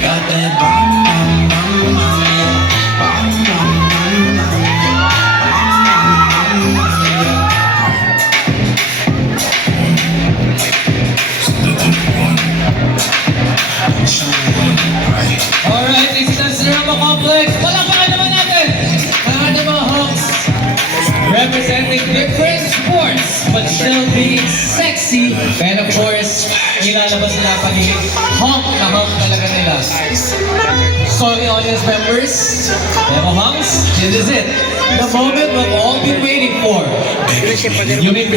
Got that bomb, bomb, bomb, bomb, yeah. Bomb, bomb, bomb, bomb, Alright, this is the Rama Complex. Palakpakan naman natin para ng mga Hawks. Representing different sports, but still being sexy. And of course, nilalabas nila pagiging Hawk na Hawk talaga nila. Sorry audience members, Demo Hawks, this is it. The moment we've all been waiting for. You may